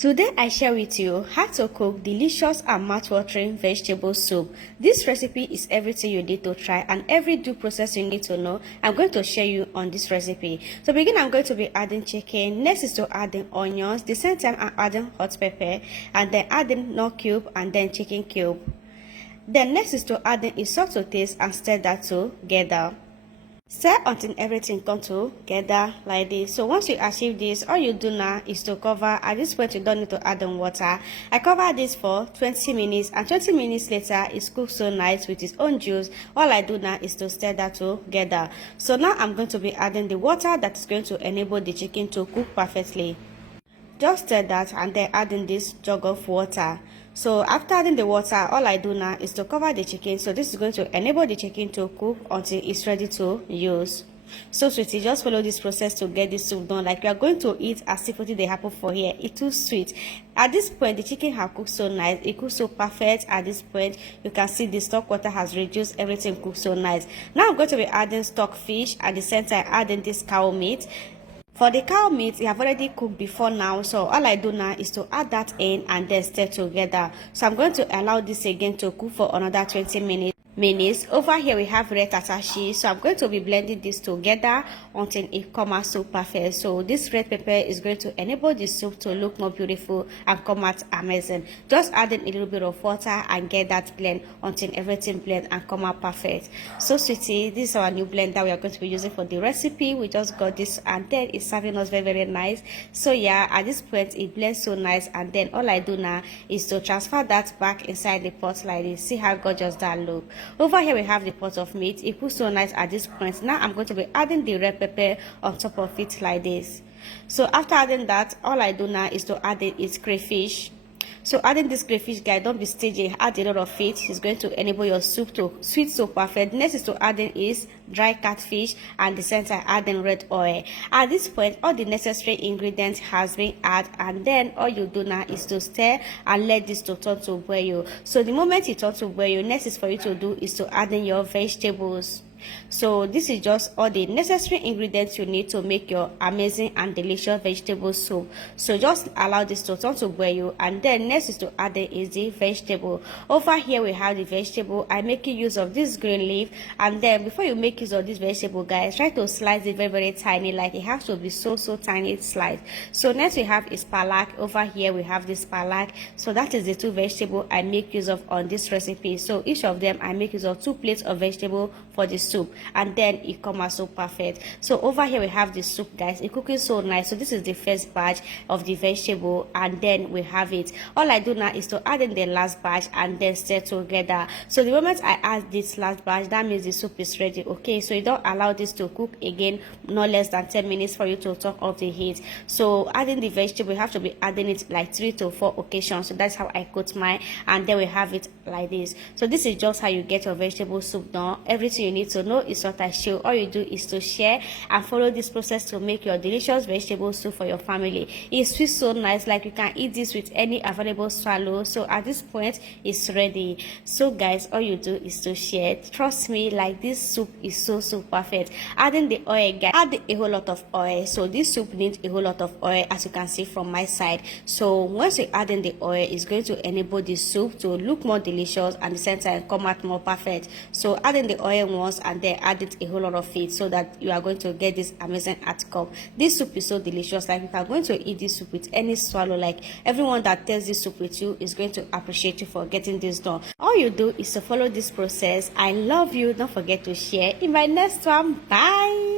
Today I share with you how to cook delicious and mouth-watering vegetable soup. This recipe is everything you need to try and every due process you need to know. I'm going to share you on this recipe. To begin, I'm going to be adding chicken. Next is to adding onions. The same time I'm adding hot pepper and then adding nut cube and then chicken cube. Then next is to adding a salt to taste and stir that together. Stir until everything comes together like this. So once you achieve this, all you do now is to cover. At this point, you don't need to add on water. I cover this for 20 minutes and 20 minutes later it's cooked so nice with its own juice. All I do now is to stir that together. So now I'm going to be adding the water that is going to enable the chicken to cook perfectly. Just stir that and then adding this jug of water. So after adding the water, all I do now is to cover the chicken. So this is going to enable the chicken to cook until it's ready to use. So sweetie, just follow this process to get this soup done. Like you are going to eat as if it they happen for here. It's too sweet. At this point, the chicken have cooked so nice. It cooked so perfect. At this point, you can see the stock water has reduced. Everything cooked so nice. Now I'm going to be adding stock fish. At the center, adding this cow meat. For the cow meat, you have already cooked before now, so all I do now is to add that in and then stir together. So I'm going to allow this again to cook for another 20 minutes. Over here we have red tatashe, so I'm going to be blending this together until it comes out so perfect. So this red pepper is going to enable the soup to look more beautiful and come out amazing. Just adding a little bit of water and get that blend until everything blend and come out perfect. So sweetie, this is our new blend that we are going to be using for the recipe. We just got this and then it's serving us very nice. So yeah, at this point it blends so nice, and then all I do now is to transfer that back inside the pot like this. See how gorgeous that look. Over here we have the pot of meat. It looks so nice at this point. Now I'm going to be adding the red pepper on top of it like this. So after adding that, all I do now is to add its crayfish. So adding this crayfish, guy, don't be stingy, add a lot of it. It's going to enable your soup to sweet so perfect. Next is to adding is dry catfish, and the center adding red oil. At this point, all the necessary ingredients has been added, and then all you do now is to stir and let this to turn to boil. So the moment it turns to boil, next is for you to do is to add in your vegetables. So this is just all the necessary ingredients you need to make your amazing and delicious vegetable soup. So just allow this to turn to boil, and then next is to add is the vegetable. Over here we have the vegetable. I'm making use of this green leaf, and then before you make use of this vegetable, guys, try to slice it very tiny. Like it has to be so tiny slice. So next we have is palak. Over here we have this palak. So that is the two vegetable I make use of on this recipe. So each of them I make use of 2 plates of vegetable for the soup, and then it comes out so perfect. So over here we have the soup, guys. It's cooking so nice. So this is the first batch of the vegetable, and then we have it. All I do now is to add in the last batch and then stir together. So the moment I add this last batch, that means the soup is ready. Okay, so you don't allow this to cook again no less than 10 minutes for you to turn off the heat. So adding the vegetable, you have to be adding it like 3 to 4 occasions. So that's how I cook mine, and then we have it like this. So this is just how you get your vegetable soup done. Everything you need to know is what I show. All you do is to share and follow this process to make your delicious vegetable soup for your family. It sweet so nice, like you can eat this with any available swallow. So at this point it's ready. So guys, all you do is to share. Trust me, like this soup is so perfect. Adding the oil, guys, add a whole lot of oil. So this soup needs a whole lot of oil, as you can see from my side. So once you add in the oil, it's going to enable the soup to look more delicious and the center and come out more perfect. So adding the oil once and then add it a whole lot of it, so that you are going to get this amazing outcome. This soup is so delicious, like you are going to eat this soup with any swallow. Like everyone that tastes this soup with you is going to appreciate you for getting this done. All you do is to follow this process. I love you. Don't forget to share in my next one. Bye.